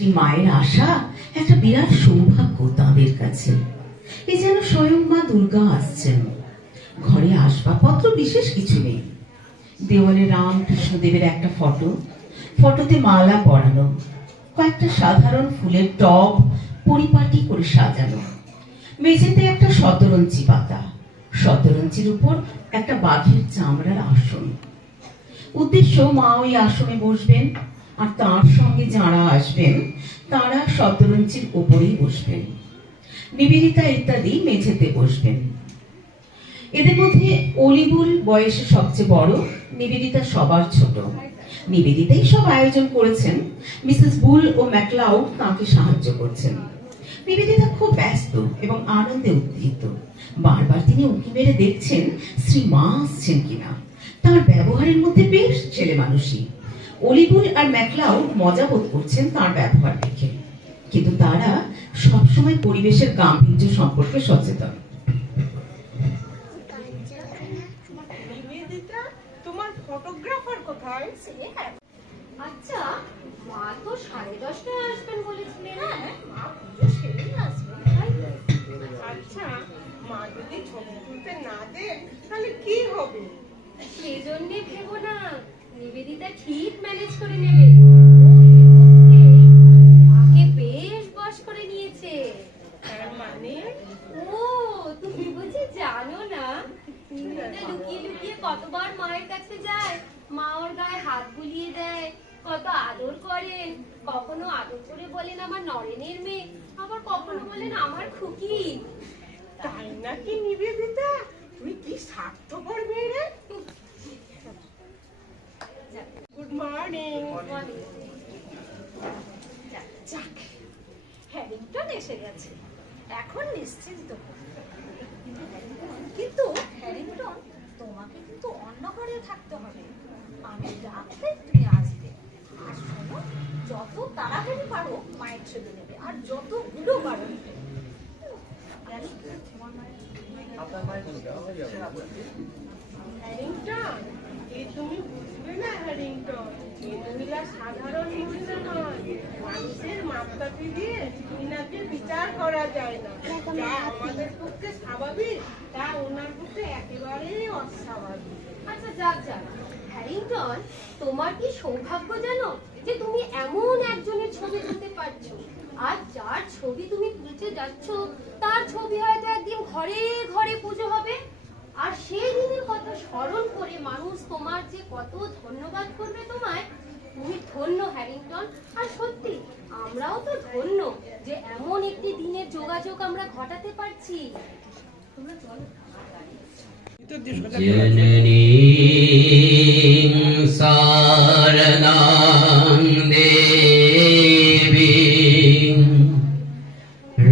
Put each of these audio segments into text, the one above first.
শ্রী মায়ের আশা? একটা বিরাট সৌভাগ্য তাদের কাছে। এ যেন স্বয়ং মা দুর্গা আসছেন। ঘরে আসবাবপত্র বিশেষ কিছু নেই। দেওয়ালে রাম কৃষ্ণদেবের একটা ফটো। ফটোতে মালা পরানো। কয়েকটা সাধারণ ফুলের টব পরিপাটি করে সাজানো। মেঝেতে একটা শতরঞ্চি পাতা। শতরঞ্চির উপর একটা বাঘের চামড়ার আসন। উদ্দেশ্য মা ওই আসনে বসবেন। আর তার সঙ্গে যারা আসবেন, তারা শতরঞ্চির ওপরেই বসবেন। নিবেদিতা ইত্যাদি মেঝেতে বসবেন। এদের মধ্যে অলিবুল বয়সে সবচেয়ে বড়, নিবেদিতা সবার ছোট। নিবেদিতাই সব আয়োজন করেছেন। মিসেস বুল ও ম্যাকলাউড তাকে সাহায্য করছেন। নিবেদিতা খুব ব্যস্ত এবং আনন্দে উদ্দীপ্ত। বারবার তিনি উঁকি মেরে দেখছেন শ্রী মা আসছেন কিনা? তার ব্যবহারের মধ্যে বেশ ছেলে মানুষই অলিবুল আর ম্যাকলাউড মজা বোধ করছেন তার ব্যবহার দেখে। কিন্তু তারা সবসময় পরিবেশের গাম্ভীর্য সম্পর্কে সচেতন। তোমার ফটোগ্রাফার কোথায়? আচ্ছা মা তো সাড়ে দশটায় আসবেন বলেছিলেন। হ্যাঁ মা পুজো সেরেই আসবেন আচ্ছা মা যদি ছবি তুলতে না দেন তাহলে কি হবে? সেজন্যে ভেবো না। নিবেদিতা ঠিক ম্যানেজ করে নেবে ও এর মধ্যে মাকে বেশ বশ করে নিয়েছে তার মানে ও তুমি বুঝি জানো না নিবেদিতা লুকিয়ে লুকিয়ে কতবার মায়ের কাছে যায় মা ওর গায়ে হাত বুলিয়ে দেয় কত আদর করেন কখনো আদর করে বলেন আমার নরেনের মেয়ে আবার কখনো বলেন আমার খুকি তাই নাকি নিবেদিতা তুই কি স্বার্থপর মেয়ে রে গুড মর্নিং যাক হ্যারিংটন এসে গেছে। এখন নিশ্চিন্ত। কিন্তু হ্যারিংটন, তোমাকে কিন্তু অন্য ঘরে থাকতে হবে। আমি ডাকলে তুমি আসবে। আর শোনো, যত তাড়াতাড়ি পারো মায়ের ছবি নেবে, আর যতগুলো পারো হ্যারিংটন এই তুমি বুঝবে না হ্যারিংটন। এই মহিলা সাধারণ মহিলা নয় মানুষের দিয়ে ইনাকে বিচার করা যায় না। যা আমাদের পক্ষে স্বাভাবিক, তা ওনার পক্ষে একেবারেই অস্বাভাবিক। আচ্ছা যাক যাক। হ্যারিংটন, তোমার কি সৌভাগ্য জানো যে তুমি এমন একজনের ছবি তুলতে পারছ? আর যার ছবি তুমি তুলতে যাচ্ছ, তার ছবি হয়তো একদিন ঘরে ঘরে পুজো হবে। আর সেই দিনের কথা স্মরণ করে মানুষ তোমার যে কত ধন্যবাদ করবে তোমায়, তুমি ধন্য, হ্যারিংটন। আর সত্যি আমরাও তো ধন্য যে এমন একটি দিনের যোগাযোগ আমরা ঘটাতে পারছি তোমরা চলো जननीं सारदां देवीं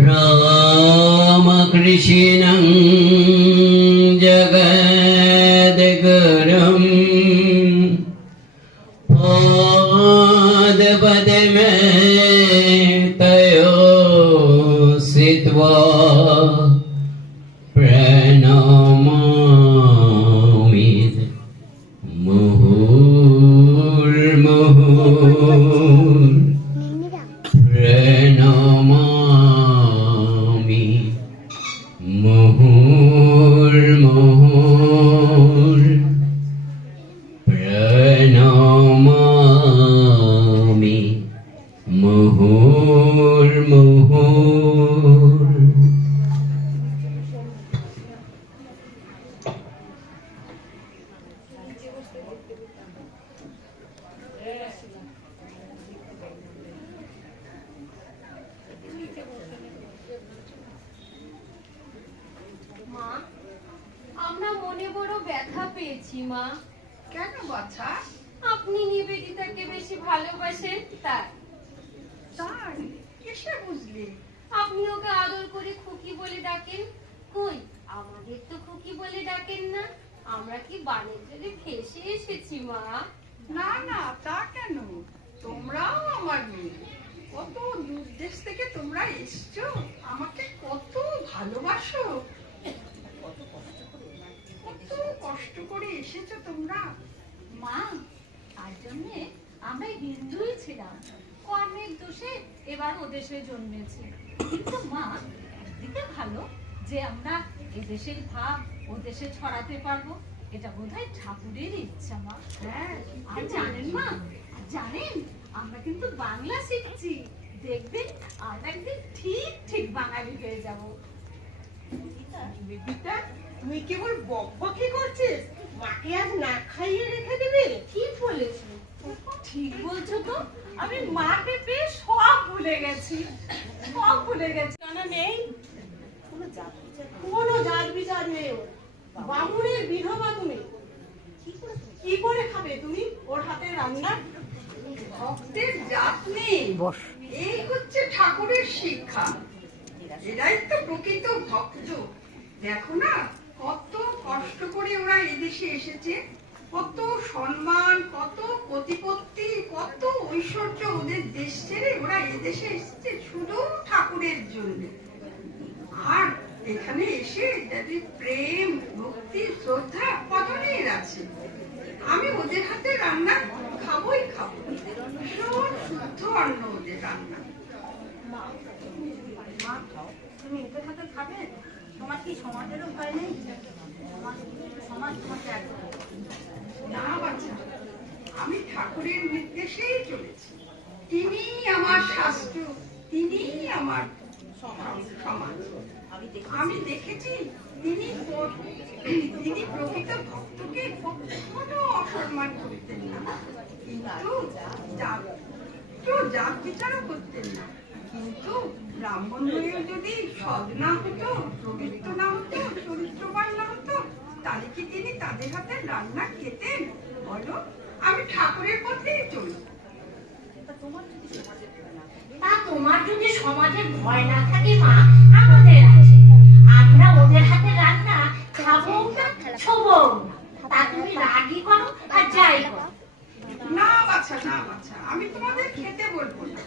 रामकृष्णं जगद्गुरुं पादपद्मे মোহর মোহর। মা আমরা মনে বড় ব্যথা পেয়েছি মা। কেন বাছা? আপনি নিবেদিতাকে বেশি ভালোবাসেন তাই কিসে বুঝলি আপনি ওকে আদর করে খুকি বলে ডাকেন? কই? আমাদের তো খুকি বলে ডাকেন না। আমরা কি বানের জলে ভেসে এসেছি মা? না না তা কেন? তোমরাও আমার মেয়ে। কত দূর দেশ থেকে তোমরা এসছো। আমাকে কত ভালোবাসো। কত কষ্ট করে এসেছ। তোমরা। মা তার জন্যে আমরা হিন্দুই ছিলাম। কর্মের দোষে এবার ও দেশে জন্মেছে। কিন্তু মা একদিকে ভালো যে আমরা এদেশের ভাব ও দেশে ছড়াতে পারব এটা বোধহয় ঠাকুরের ইচ্ছা মা। হ্যাঁ আর জানেন মা আর জানেন আমরা কিন্তু বাংলা শিখছি। দেখবেন একদিন ঠিক ঠিক বাঙালি হয়ে যাব। তুই কেবল বকবকি করছিস? মাকে আজ না খাইয়ে রেখে দিবি? ঠিক বলেছ। ঠিক বলছো তো আমি মাকে পেয়ে সব ভুলে গেছি সব ভুলে গেছি। জানা নেই। কোনো জাত বিচার নেই। ওর। বামুনের বিধবা তুমি। কি করে খাবে তুমি? ওর হাতে রান্না? ভক্তের জাত নেই। এই হচ্ছে ঠাকুরের শিক্ষা। এরাই তো প্রকৃত ভক্ত। দেখো না কত কষ্ট করে ওরা এদেশে এসেছে। কত সম্মান, কত প্রতিপত্তি, কত ঐশ্বর্য ওদের দেশ ছেড়ে ওরা এদেশে এসেছে শুধু ঠাকুরের জন্য। আর এখানে এসে যাদের প্রেম, ভক্তি, শ্রদ্ধা কতনের আছে, আমি ওদের হাতে রান্না খাবোই খাব। ভীষণ শুদ্ধ অন্ন ওদের রান্না। তুমি এদের হাতে খাবে? তোমার কি সমাজেরও ভয় নেই? সমাজ সমাজ তোমাকে একদম না বাচ্চা আমি ঠাকুরের নির্দেশেই চলেছি। তিনি আমার শাস্ত্র তিনি আমার সমাজ। আমি দেখেছি তিনি তিনি প্রকৃত ভক্তকে কখনো অসম্মান করতেন না। কিন্তু কেউ জাত বিচারও করতেন না। কিন্তু ব্রাহ্মণ হয়েও যদি সৎ না হতো পবিত্র না হতো, চরিত্রবান না হতো তাহলে কি তিনি তাদের হাতে রান্না খেতেন? বলো আমি ঠাকুরের পথেই চলি। তা তোমার যদি সমাজে ভয় না থাকে মা আমাদের আছে আমরা ওদের হাতে রান্না খাব না ছোবো না তা তুমি রাগি করো আর যাই করো না বাছা না বাছা আমি তোমাদের খেতে বলব না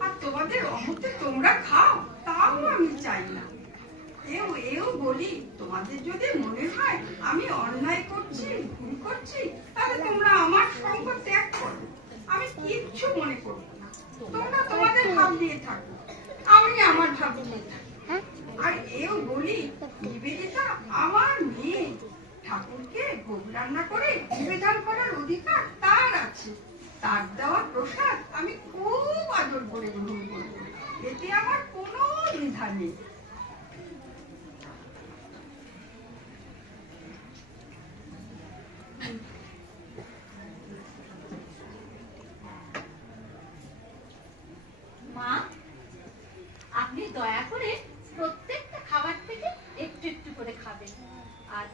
আর তোমাদের অমতে তোমরা খাও তাও আমি চাই না এও এও বলি তোমাদের যদি মনে হয় আমি অন্যায় করছি ভুল করছি তাহলে তোমরা আমার সঙ্গ ত্যাগ করো আমি কিচ্ছু মনে করব না। তোমরা তোমাদের ভাব নিয়ে থাকো। আমি আমার ভাব নিয়ে থাকি আর এও বলি নিবেদিতা আমার মেয়ে ঠাকুরকে ভোগ রান্না করে নিবেদন করার অধিকার তার আছে। তার দেওয়া প্রসাদ আমি খুব আদর করে গ্রহণ করব। এতে আমার কোনো দ্বিধা নেই মা আপনি দয়া করে প্রত্যেকটা খাবার থেকে একটু একটু করে খাবেন আর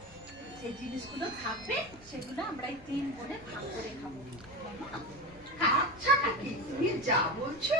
যে জিনিসগুলো থাকবে, সেগুলো আমরা এই তিন বোনে ভাগ করে খাব। আচ্ছা তুমি যা বলছো।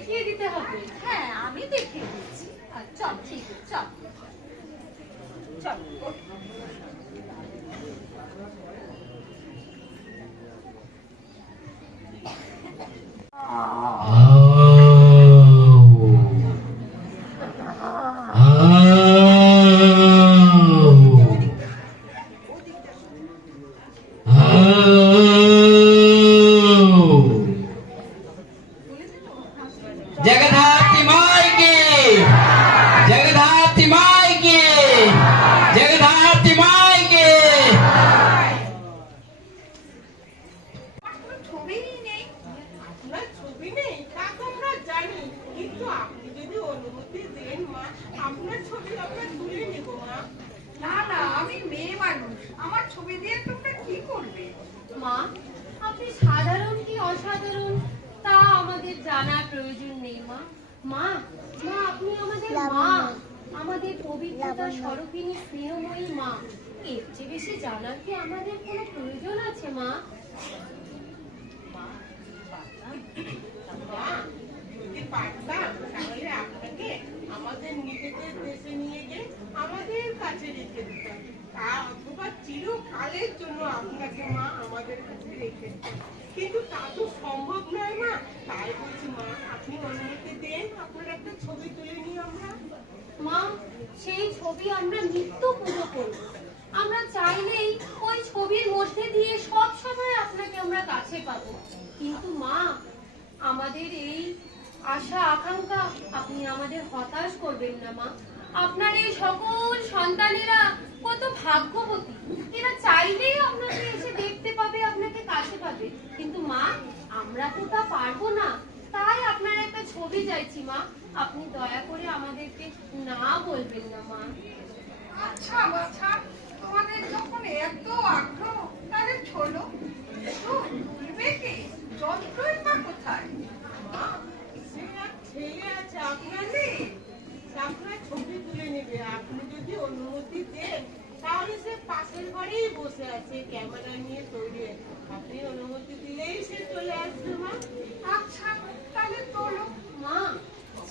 চল ঠিক আছে চল চল जगधाती প্রয়োজন নেই মা। মা মা আপনি আমাদের মা। আমাদের পবিত্রতা স্বরূপিনী স্নেহময়ী মা। এর চেয়ে বেশি জানার কি আমাদের কোনো প্রয়োজন আছে মা? মা যদি পারতাম তাহলে আপনাকে আমাদের নিজেদের দেশে নিয়ে গিয়ে আমাদের কাছে রেখে দিতাম। অথবা চিরকালের জন্য আপনাকে মা আমাদের কাছে রেখে কিন্তু তা তো সম্ভব নয় মা। তাই বলছি মা, আপনি অনুমতি দেন আপনার একটা ছবি তুলে নিই আমরা। মা, সেই ছবি আমরা নিত্য পুজো করব। আমরা চাইলেই ওই ছবির মধ্যে দিয়ে সব সময় আপনাকে আমরা কাছে পাবো। কিন্তু মা, আমাদের এই আশা, আকাঙ্ক্ষা, আপনি আমাদের হতাশ করবেন না মা। আপনার এই সকল সন্তানেরা কত ভাগ্যবতী। এরা চাইলেই আপনাকে এসে দেখতে পাবে আপনাকে কাছে পাবে। কিন্তু মা আমরা তো তা পারব না। তাই আপনার একটা ছবি চাইছি মা। আপনি দয়া করে আমাদেরকে না বলবেন না মা। আচ্ছা বাচ্চা তোমাদের যখন এত আগ্রহ তাহলে চলো। তো তুলবে কে? যন্ত্রই বা কোথায়। মা ছেলে আছে আপনার নেই আপনার ছবি তুলে নেবে। আপনি যদি অনুমতি দেন তাহলে সে পাশের ঘরেই বসে আছে ক্যামেরা নিয়ে তৈরি আপনি অনুমতি দিলেই সে চলে আসবে মা। আচ্ছা তাহলে তোলো মা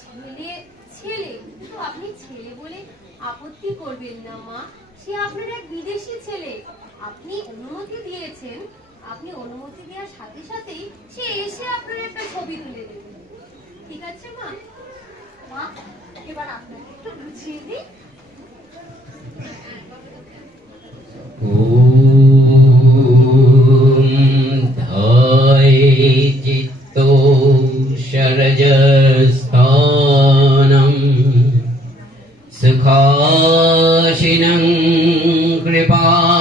ছেলে ছেলে কিন্তু আপনি ছেলে বলে আপত্তি করবেন না মা। সে আপনার এক বিদেশি ছেলে। আপনি অনুমতি দিয়েছেন আপনি অনুমতি দেওয়ার সাথে সাথেই সে এসে আপনার একটা ছবি তুলে দেবে ঠিক আছে মা? মা এবার আপনাকে একটু বুঝিয়ে দিই ॐ धाय चित्तो शरजस्थानम् सुखाशिनं कृपामयीम्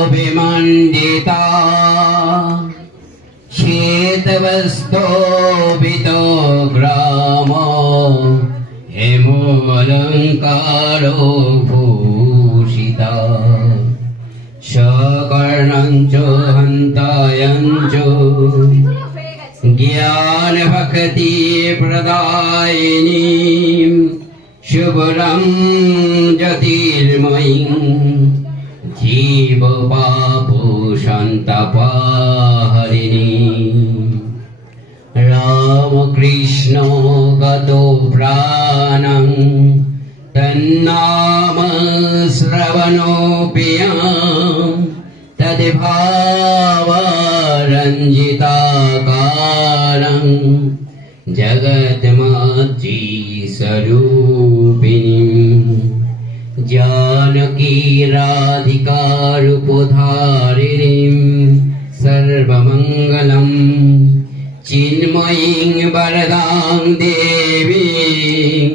वक्षस्थलोभिमण्डिता शीतवस्तोभितो ग्रामो हेमोऽलङ्कारो भूषिता सकर्णं च हन्तायं च ज्ञानभक्तिप्रदायिनीम् शुभ्रम् जतिर्मयी जीवपापो रामकृष्णो गतो प्राणम् तन्नाम श्रवणोऽपिया भावारञ्जिताकारणम् जगत्मात्री स्वरूपिणीम् जानकी राधिकारुपधारिणीम् सर्वमङ्गलम् चिन्मयीं वरदां देवीं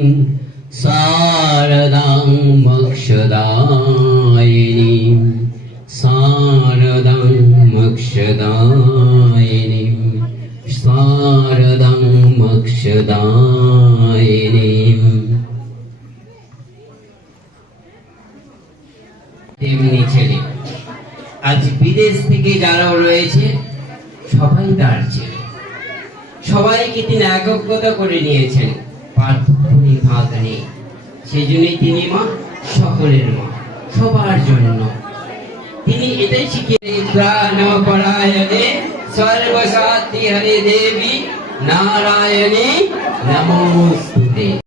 शारदां मोक्षदायिनीं। शारदां मोक्षदायिनीं তেমনি ছেলে। আজ বিদেশ থেকে রয়েছে, সবাই তার ছেলে। সবাইকে তিনি একজ্ঞতা করে নিয়েছেন। ভাগ নেই। সেই জন্যই তিনি মা, সকলের মা, সবার জন্য। তিনি এটাই শিখিয়ে প্রাণ হরে দেবী। నారాయణి నమోస్తుతే